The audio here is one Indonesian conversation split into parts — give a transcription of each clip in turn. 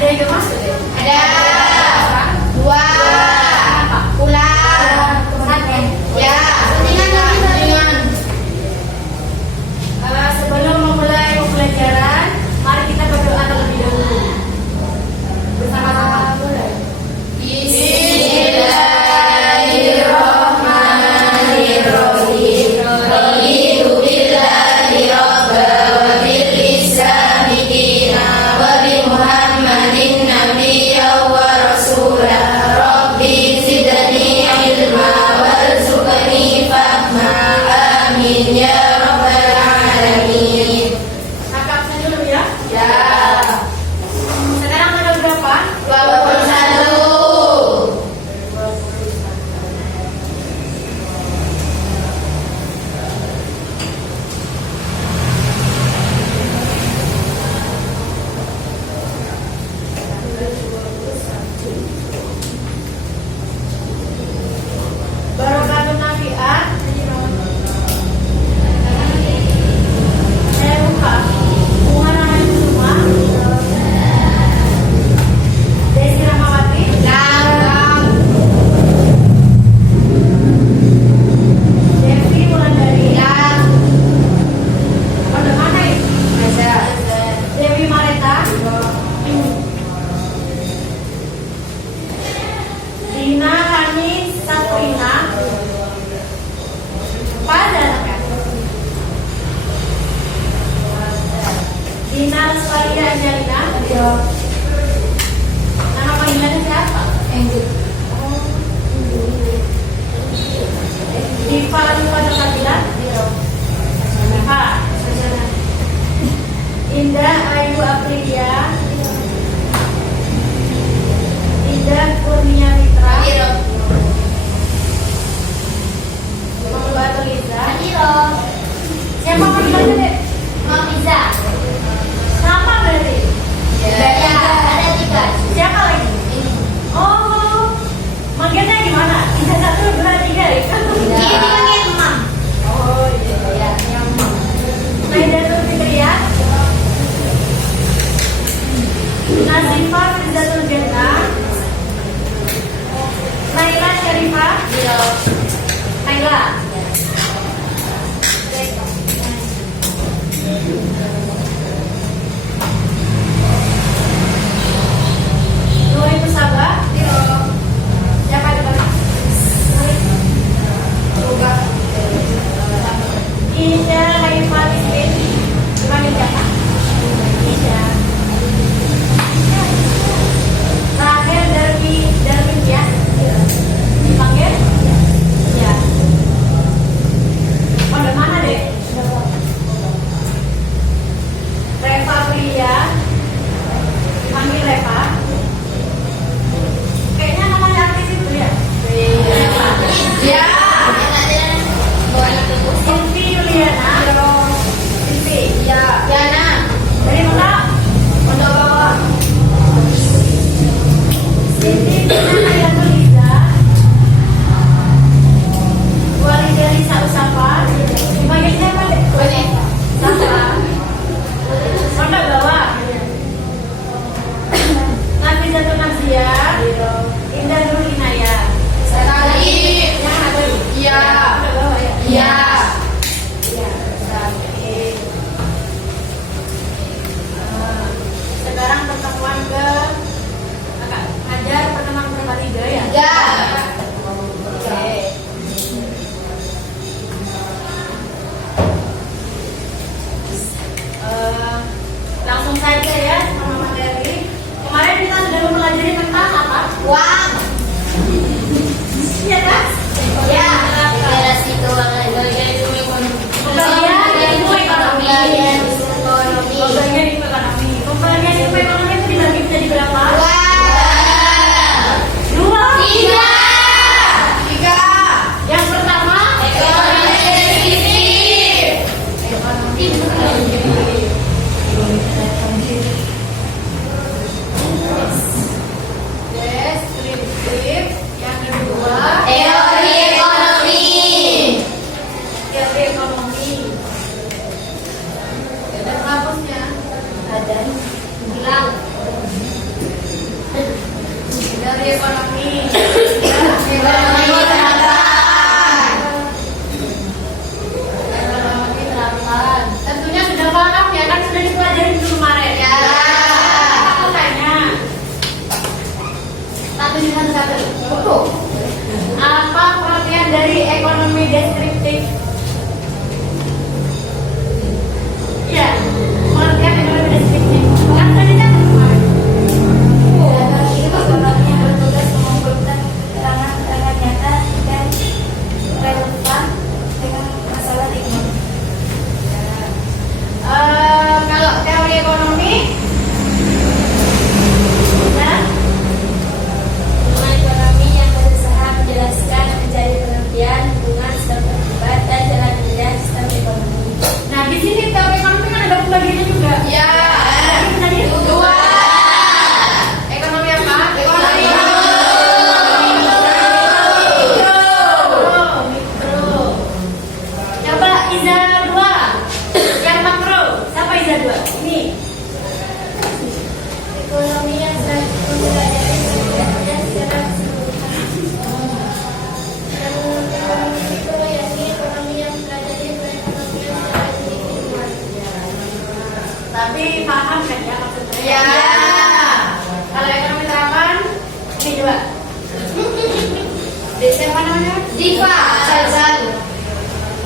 Ada yang gak masuk deh? Ada. Dua. Pulang. Sakit. Ya. Mendingan. Sebelum memulai pembelajaran, mari kita berdoa terlebih dahulu. Bersama-sama boleh. Bismillahirrahmanirrahim. Raditu billahi rabba wa bil islami dina wa bi Muhammadin nabiyya wa rasula. Rabbi zidni ilma warzuqni fahma. Amin ya rabbal alamin. Angkat dulu ya. Ya. Sekarang tanggal berapa? 21. Barokatun nafi'at. Saya buka. Bunga namanya semua. Desi Ramawati. Lambang. Devi Wulandari. Lang. Pada mana ini? Masa. Dewi Mareta. Dina Hani Satrina. Pada anaknya. Dina Lestari Angelina. Nama panggilannya siapa? Angel. Diva Rifana Sabila. Diva. Indah Ayu Aprilia. Indah Kurnia Mitra. Adiro. Mama Liza. Adiro. Siapa panggilannya dek? Mamiza. Nama berarti. Ya. Ada 3. Siapa lagi? Ini. Oh, manggilnya gimana? Tiga satu dua tiga ya? Ini dipanggil Mam. Oh iya. Ya. Maidatul Fitriya. Nazifah Firdatul Jannah. Naila Syarifah. Adiro. Naila. Nuri Pusaba. Siapa di bawah? Coba. Isya Haifah Ismin. Dipanggil siapa? Isya. Terakhir Darwin ya. Dipanggil? Ya. Pada mana deh? Reva Pria. Dipanggil Reva. Kayaknya namanya artis itu ya. Reva. Ya. Bawa itu. Silvi Yuliana. Silvi. Ya. Yana. Dari mana? Pondok bawah. Silvi Tina Ayatul Liza. Walida Lisa Usafa. Dipanggil siapa deh? Boleh. Sama. Pondok bawah. Nafizatul Nazia. Indah Nur Inayah. Sekali. Yang ada di? Iya. Pondok bawah ya? Iya. Iya. Oke. Sekarang pertemuan ke Kakak ngajar pertemuan berapa tiga ya? Ya. Oke. Langsung saja ya sama materi. Kemarin kita sudah mempelajari tentang ekonomi. Ekonomi terapan. Ekonomi terapan. Tentunya sudah paham ya kan, sudah dipelajari dulu kemarin. Ya. Aku tanya. Satu. Betul. Apa pengertian dari ekonomi deskriptif? Ya, pengertian ekonomi deskriptif. Kan tadi kan kemarin. Ekonomi yang bertugas mengumpulkan keterangan-keterangan nyata dan relevan dengan masalah ekonomi. Kalau teori ekonomi, ya, Ilmu ekonomi yang berusaha menjelaskan mencari pengertian hubungan sistem akibat dan jalan kerja sistem ekonomi. nah di sini teori ekonomi kan ada pembagiannya juga. Ya. Jadi tadi Dua. ekonomi apa? Ekonomi Mikro. Coba Iza 2 yang makro. Siapa Iza 2? Ini. ekonomi yang mempelajari kegiatan secara keseluruhan. Ekonomi itu yakni ekonomi yang mempelajari perekonomian secara keseluruhan. Tapi paham kan ya maksudnya? Ya. Kalau ekonomi terapan, ini coba. Siapa namanya? Diva.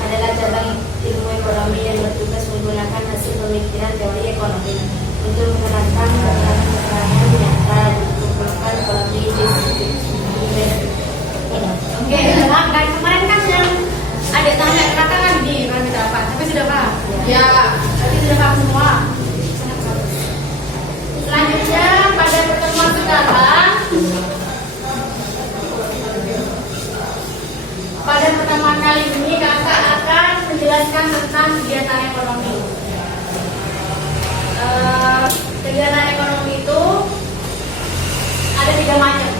Adalah cabang ilmu ekonomi yang bertugas menggunakan hasil pemikiran teori ekonomi untuk menerangkan keterangan nyata dikumpulkan melalui deskripsi. Oke, paham kan? Kemarin kan yang ada tanya kata kan di ekonomi terapan, tapi sudah paham? Ya. Tapi sudah paham semua. Selanjutnya pada pertemuan sekarang, pada pertemuan kali ini kakak akan menjelaskan tentang kegiatan ekonomi. Kegiatan ekonomi itu ada 3 macam.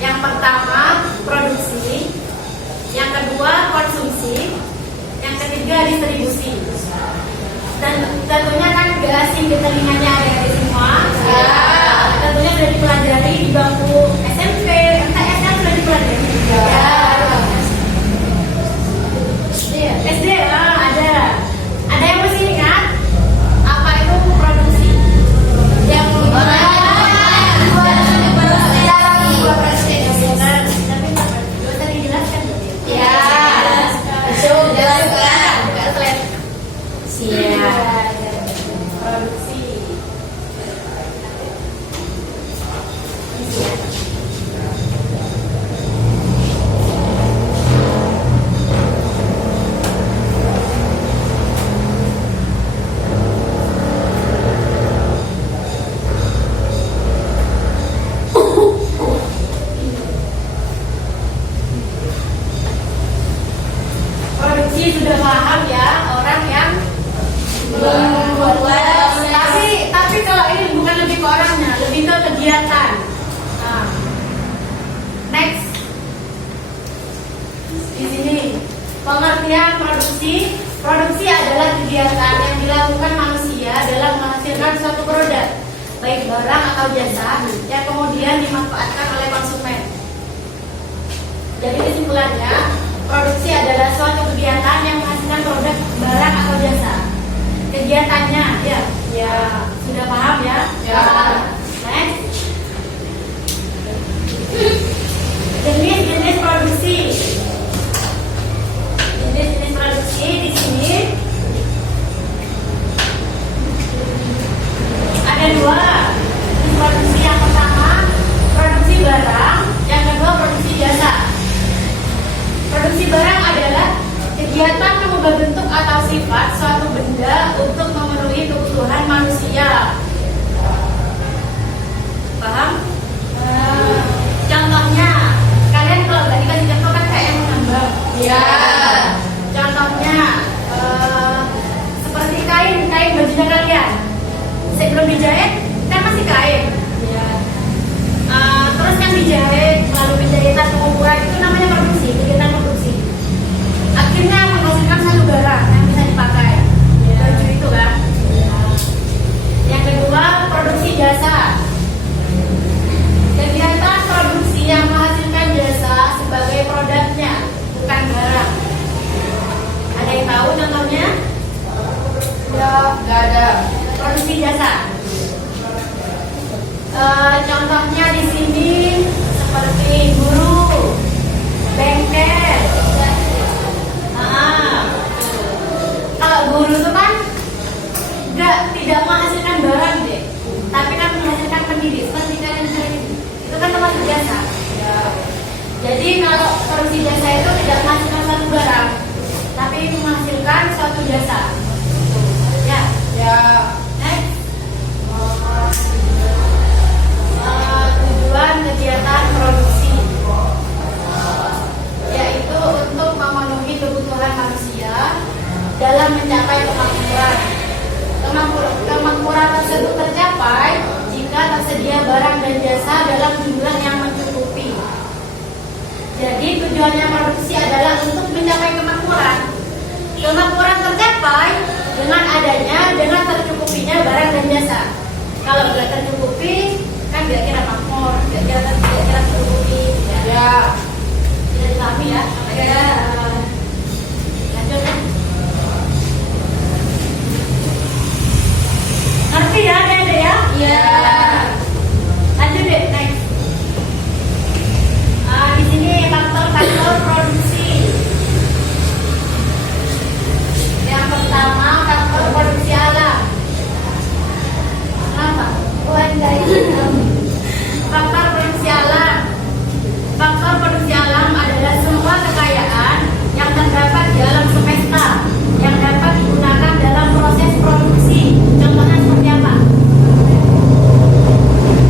Yang pertama produksi, yang kedua konsumsi, yang ketiga distribusi. Dan tentunya kan gak asing di telinganya adik-adik semua. Ya. Tentunya sudah dipelajari di bangku SMP, MTS kan sudah dipelajari. Ya. SD ada. Ada yang masih ingat apa itu produksi? Yang Tapi nggak usah dijelaskan. Ya. Betul, jelaskan. Siap. Produksi. Produksi sudah paham ya orang yang tapi kalau ini bukan lebih ke orangnya, lebih ke kegiatan. Nah, next di sini pengertian produksi. Produksi adalah kegiatan yang dilakukan manusia dalam menghasilkan suatu produk, baik barang atau jasa, yang kemudian dimanfaatkan oleh konsumen. Jadi kesimpulannya, produksi adalah suatu kegiatan yang menghasilkan produk, barang atau jasa. Kegiatannya, ya sudah paham ya? Ya. Next, jenis-jenis produksi. Jenis-jenis produksi di sini ada 2. Jenis produksi yang pertama produksi barang, yang kedua produksi jasa. Produksi barang adalah kegiatan mengubah bentuk atau sifat suatu benda untuk memenuhi kebutuhan manusia. Paham? Contohnya, kalian kalau nggak dikasih contoh kan kayak menambang. Ya. Contohnya, seperti kain bajunya kalian. Sebelum dijahit, kan masih kain. Terus kan dijahit, lalu penjahitan, pengukuran, itu namanya produksi, kegiatan produksi. Akhirnya menghasilkan satu barang yang bisa dipakai. Baju itu kan. Yang kedua Contohnya di sini seperti guru, bengkel. Kalau guru itu kan tidak menghasilkan barang deh, tapi kan menghasilkan pendidikan. Itu kan termasuk jasa. Jadi kalau produksi jasa itu tidak menghasilkan satu barang, tapi menghasilkan suatu jasa. Ya. Next. Tujuan kegiatan produksi yaitu untuk memenuhi kebutuhan manusia dalam mencapai kemakmuran. Kemakmuran tersebut tercapai jika tersedia barang dan jasa dalam jumlah yang mencukupi. Jadi tujuannya produksi adalah untuk mencapai kemakmuran. Kemakmuran tercapai dengan tercukupinya barang dan jasa. Kalau tidak tercukupi, kan kira-kira makmur, kira-kira tercukupi. Ya. Tidak dipahami ya? Ya. Lanjut ya. Ngerti ya, Dede ya? Iya. Lanjut deh, next. Di sini faktor produksi. Yang pertama, faktor produksi alam. Kenapa? Faktor produksi alam. Faktor produksi alam adalah semua kekayaan yang terdapat di alam semesta yang dapat digunakan dalam proses produksi. Contohnya seperti apa?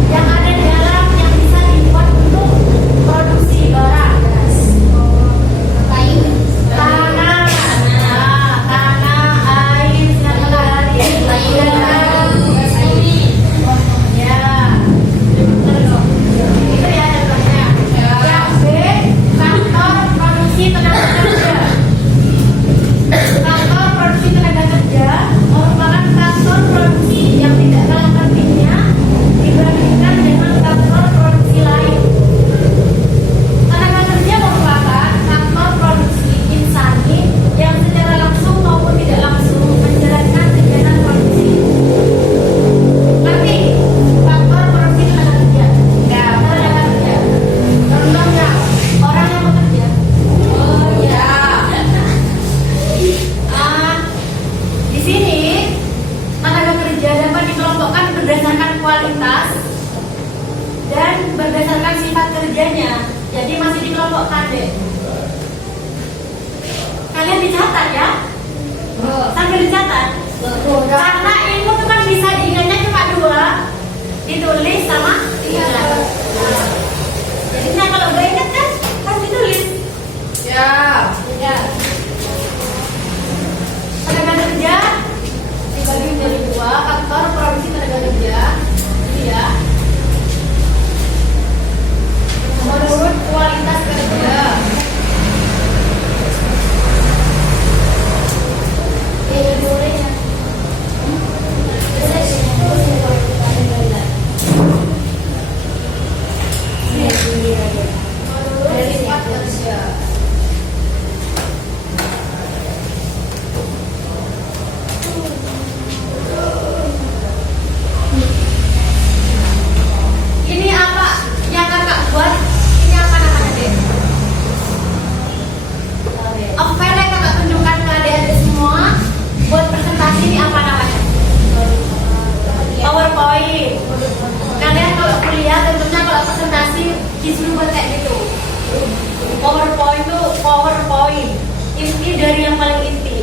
Yang ada di alam yang bisa dibuat untuk produksi barang. Kayu, tanah, air, sinar matahari, itu ya contohnya. Yang B, faktor produksi tenaga kerja. Faktor produksi tenaga kerja merupakan faktor produksi yang tidak kalah pentingnya dibandingkan dengan faktor produksi lain. Tenaga kerja merupakan faktor produksi insani yang secara langsung maupun tidak langsung menjalankan kegiatan produksi. Ngerti? Faktor produksi tenaga kerja. Ya, tenaga kerja. Contohnya orang yang bekerja. Oh ya. Di sini tenaga kerja dapat dikelompokkan berdasarkan kualitas dan berdasarkan sifat kerjanya. Jadi masih dikelompokkan deh. Kalian dicatat ya? Sambil dicatat. Karena ilmu itu kan bisa diingatnya cuma 2, ditulis sama diingat. Jadi kalau udah ingat kan harus ditulis. Ya. Tenaga kerja dibagi menjadi 2, faktor produksi tenaga kerja. Ini ya. Menurut kualitas kerja. Boleh ya. Menurut sifat kerja. Ini apa yang kakak buat? Ini apa namanya deh? File yang kakak tunjukkan ke adik-adik semua buat presentasi ini apa namanya? PowerPoint. Kalian kalau kuliah tentunya kalau presentasi disuruh buat kayak gitu. PowerPoint tuh PowerPoint. Inti dari yang paling inti.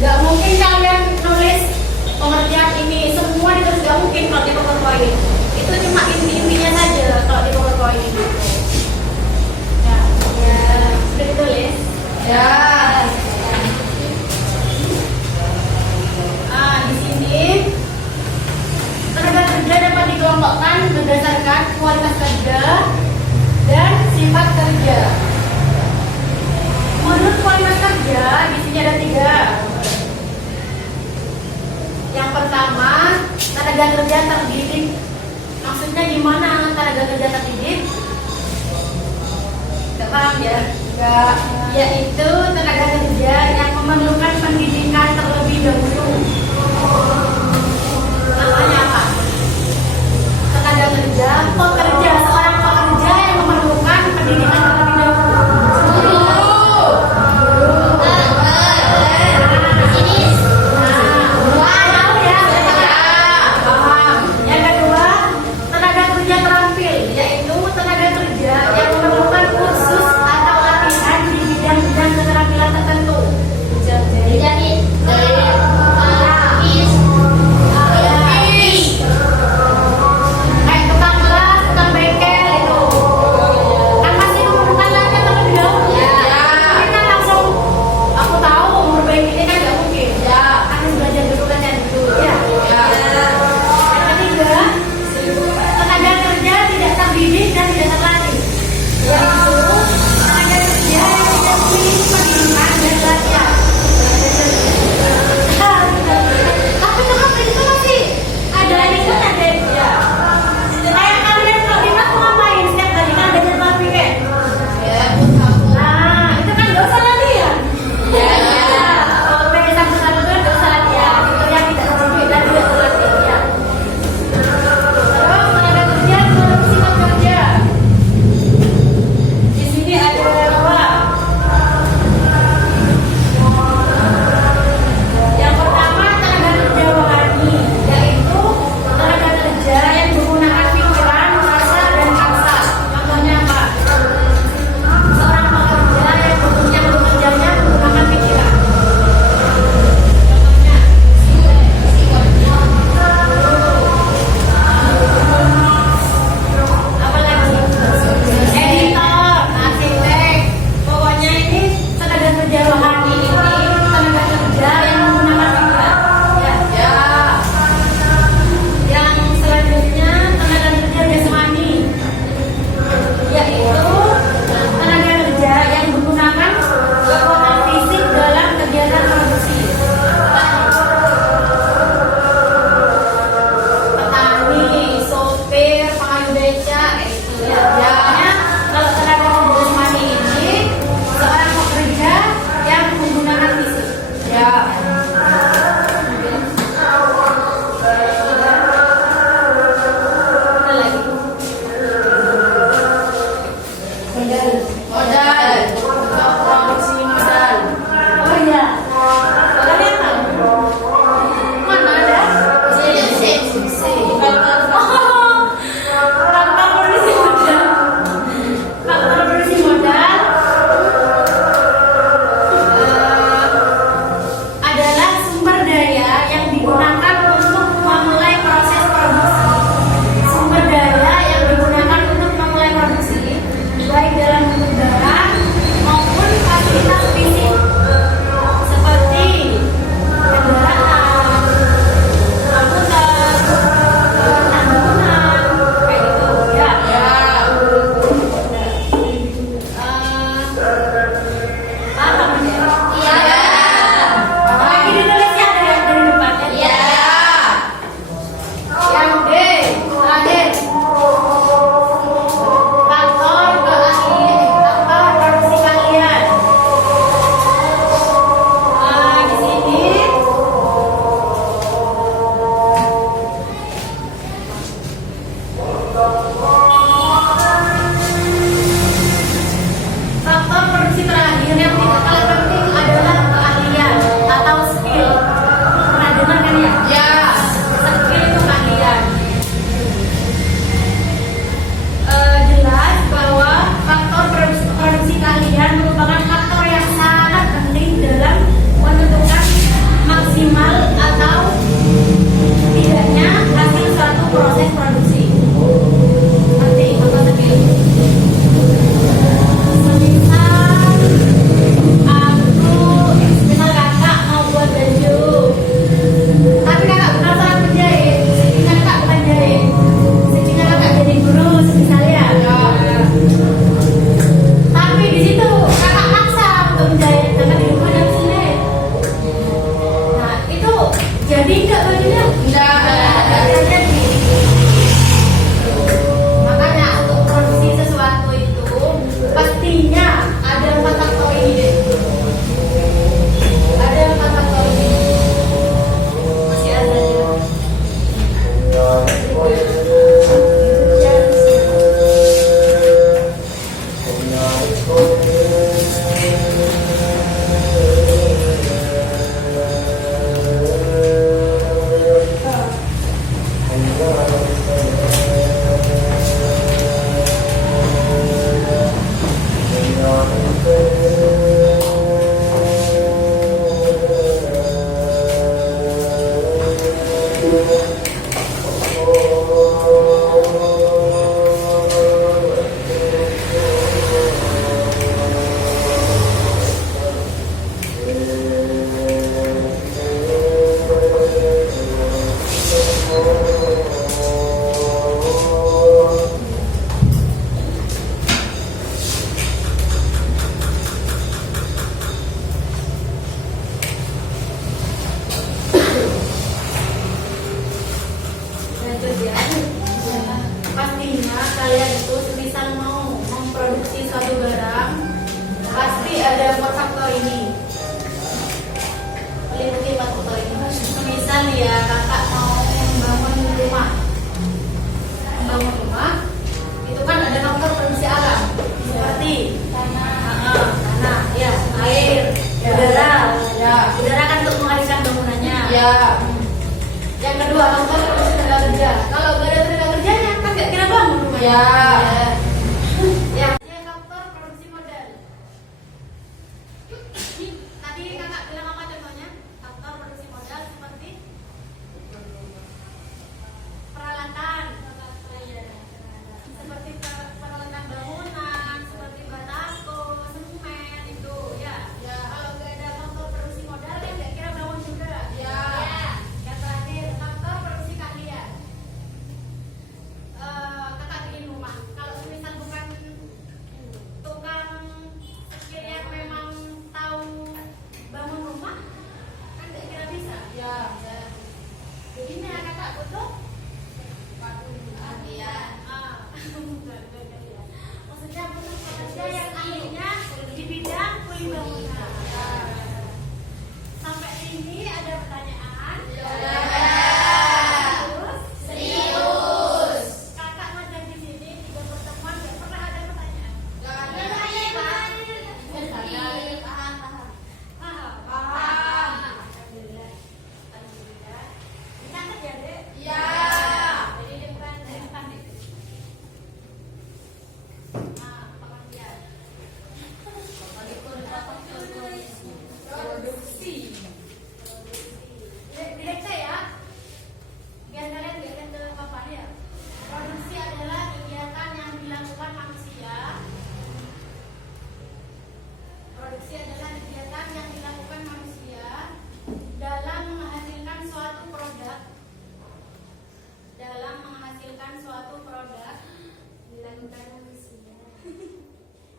Gak mungkin kalian nulis pengertian ini semua ditulis, gak mungkin kalau di PowerPoint. Itu cuma inti-intinya saja kalau di PowerPoint itu. Ya, sudah ditulis. Ya. Di sini tenaga kerja dapat dikelompokkan berdasarkan kualitas kerja dan sifat kerja. Menurut kualitas kerja di sini ada 3. Yang pertama, tenaga kerja terdidik. Maksudnya gimana tenaga kerja terdidik? Gak paham ya? Gak. Yaitu tenaga kerja yang memerlukan pendidikan terlebih dahulu. Namanya apa? kalian? Pastinya kalian itu semisal mau memproduksi suatu barang, pasti ada 4 faktor ini. Meliputi 4 faktor ini. Misal ya kakak mau membangun rumah. Membangun rumah itu kan ada faktor produksi alam seperti tanah, ya, air, udara, ya, udara kan untuk menghasilkan bangunannya. Ya. Yang kedua faktor produksi tenaga kerja. Kalau nggak ada tenaga kerjanya kan nggak kira bangun rumahnya. Ya. Ya. Yang faktor produksi modal. Tadi kakak bilang apa contohnya? Faktor produksi modal seperti peralatan, seperti peralatan bangunan, seperti batako, semen itu, ya. Ya, kalau nggak ada faktor produksi modal kan nggak kira bangun juga. Ya. Yang terakhir faktor produksi keahlian. Kakak bikin rumah. Kalau misal bukan tukang skill yang memang tahu bangun rumah, kan nggak kira bisa. Ya. Jadi ini kakak butuh keahlian. Maksudnya butuh pekerja yang ahlinya di bidang kuli bangunan. Sampai sini ada pertanyaan? Serius. Kakak ngajar di sini 3 pertemuan nggak pernah ada pertanyaan. Paham. Alhamdulillah. Dicatat ya, Dek? Iya. Jadi di depan Dek. Pengertian. Produksi. Direksa ya. Biar kalian nggak akan ke papan ya. Produksi adalah kegiatan yang dilakukan manusia. Produksi adalah kegiatan yang dilakukan manusia dalam menghasilkan suatu produk. Dalam menghasilkan suatu produk. Dilakukan manusia.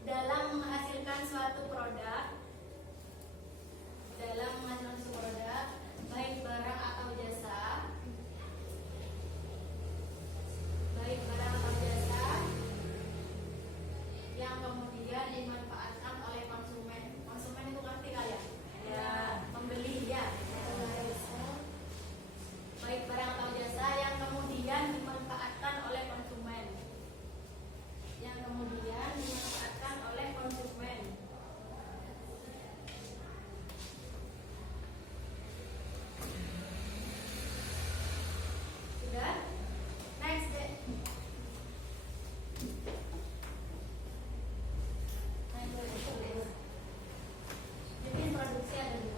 Dalam menghasilkan suatu produk. Dalam menghasilkan suatu produk, baik barang atau jasa. Baik barang atau jasa yang kemudian dimanfaatkan oleh konsumen. Konsumen itu ngerti kalian? Ya, pembeli ya. Baik barang atau jasa yang kemudian dimanfaatkan oleh konsumen. Yang kemudian dimanfaatkan oleh konsumen. Sudah? Next, Dek. Jadi produksi ada 2.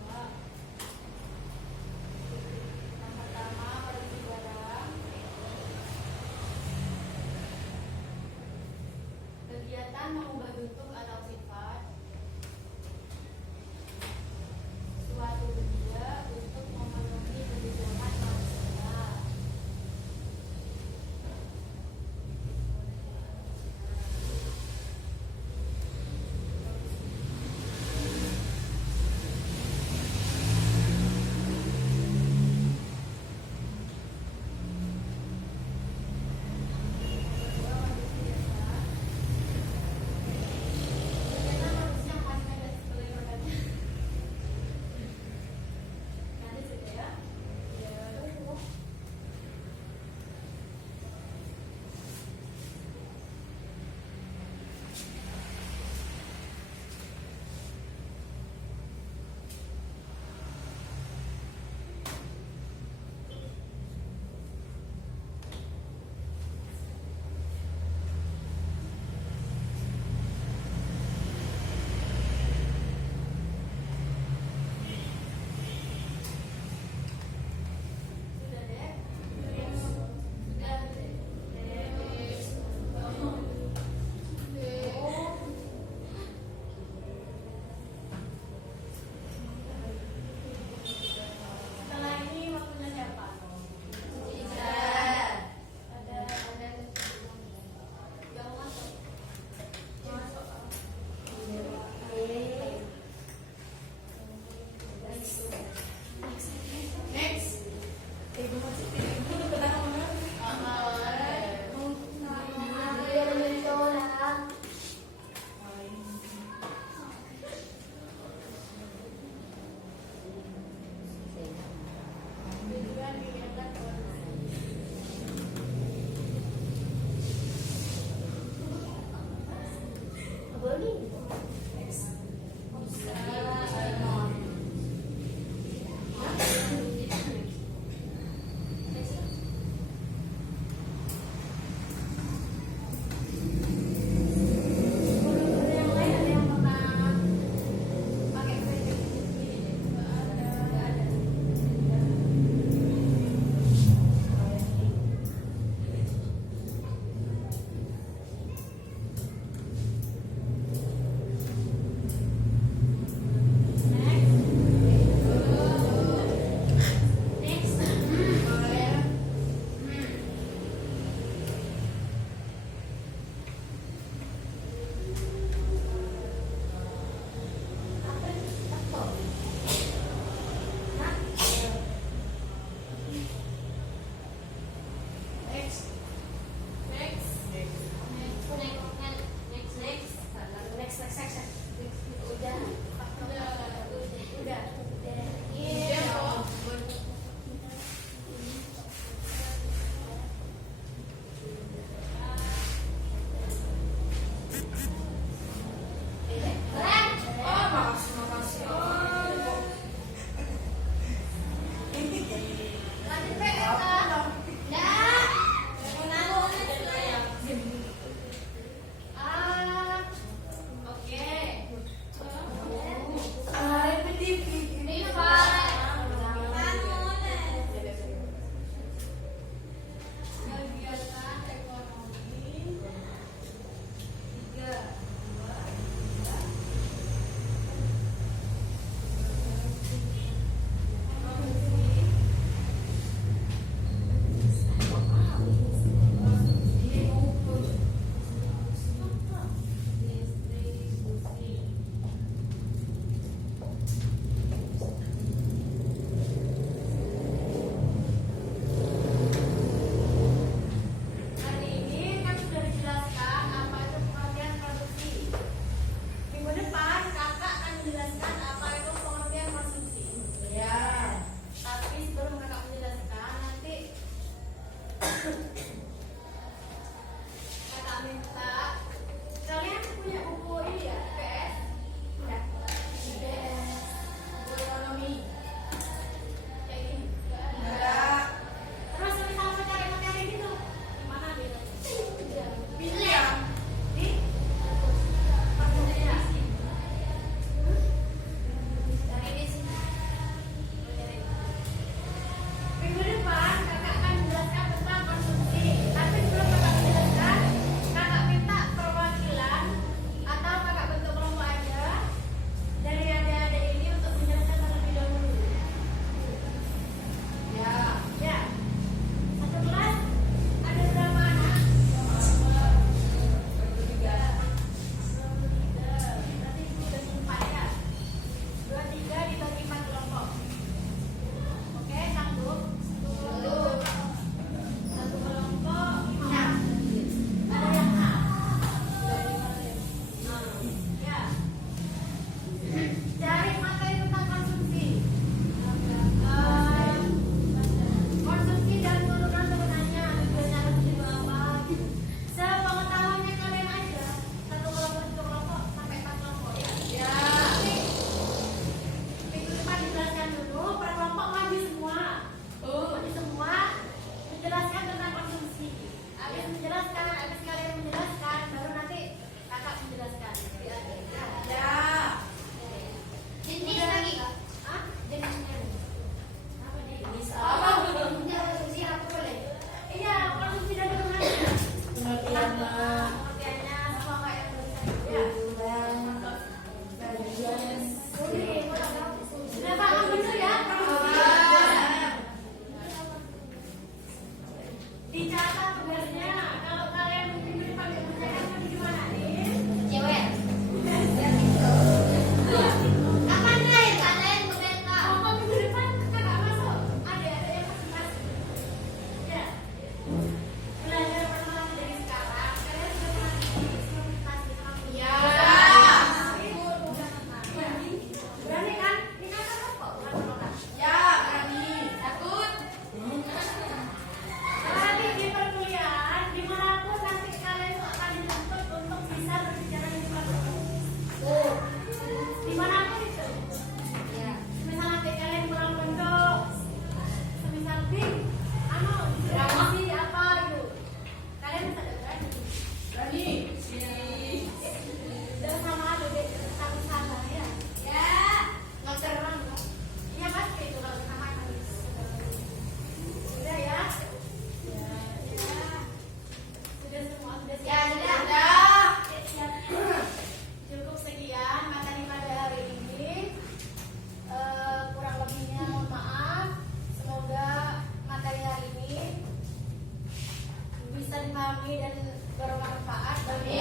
Yang pertama produksi barang. Kegiatan mengubah bentuk atau sifat suatu benda untuk memenuhi kebutuhan manusia. menjelaskan, habis kalian menjelaskan, baru nanti kakak menjelaskan. Ya. Jenis lagi. Hah? Jenisnya. Apa nih? Jenis Apa? apa? Konsumsi apa boleh? Iya, konsumsi dan durasi. Pengertiannya. Pengertiannya sama kayak tulisan. Ya. Sudah paham bener ya? Dicatat tugasnya. Kalau kalian mungkin dipanggil menceritakan kan gimana nih? Cewek. Kapan lain? Kalian komentar. Kalau minggu depan kakak masuk, ada yang masuk. Ya. Belajar pertama dari sekarang. Kalian sudah pernah Ya. Berani kan? Ini kan kakak kok, bukan kakak. Ya, berani. Takut. Nanti di perkuliahan, dimanapun nanti kalian tuh akan dituntut untuk bisa berbicara di depan umum. Dimanapun itu. Ya. Misal nanti kalian kurang bentuk, semisal sih apa gitu. Kalian bisa berani. Berani. Dan sama ada deh, sama sama ya. Ya. Nggak terang. Iya pasti itu kalau sama kali. Sudah ya. Sudah semua sudah Ya, siap. sudah. Siap. Cukup sekian materi pada hari ini. Kurang lebihnya mohon maaf. Semoga materi hari ini bisa dipahami dan bermanfaat bagi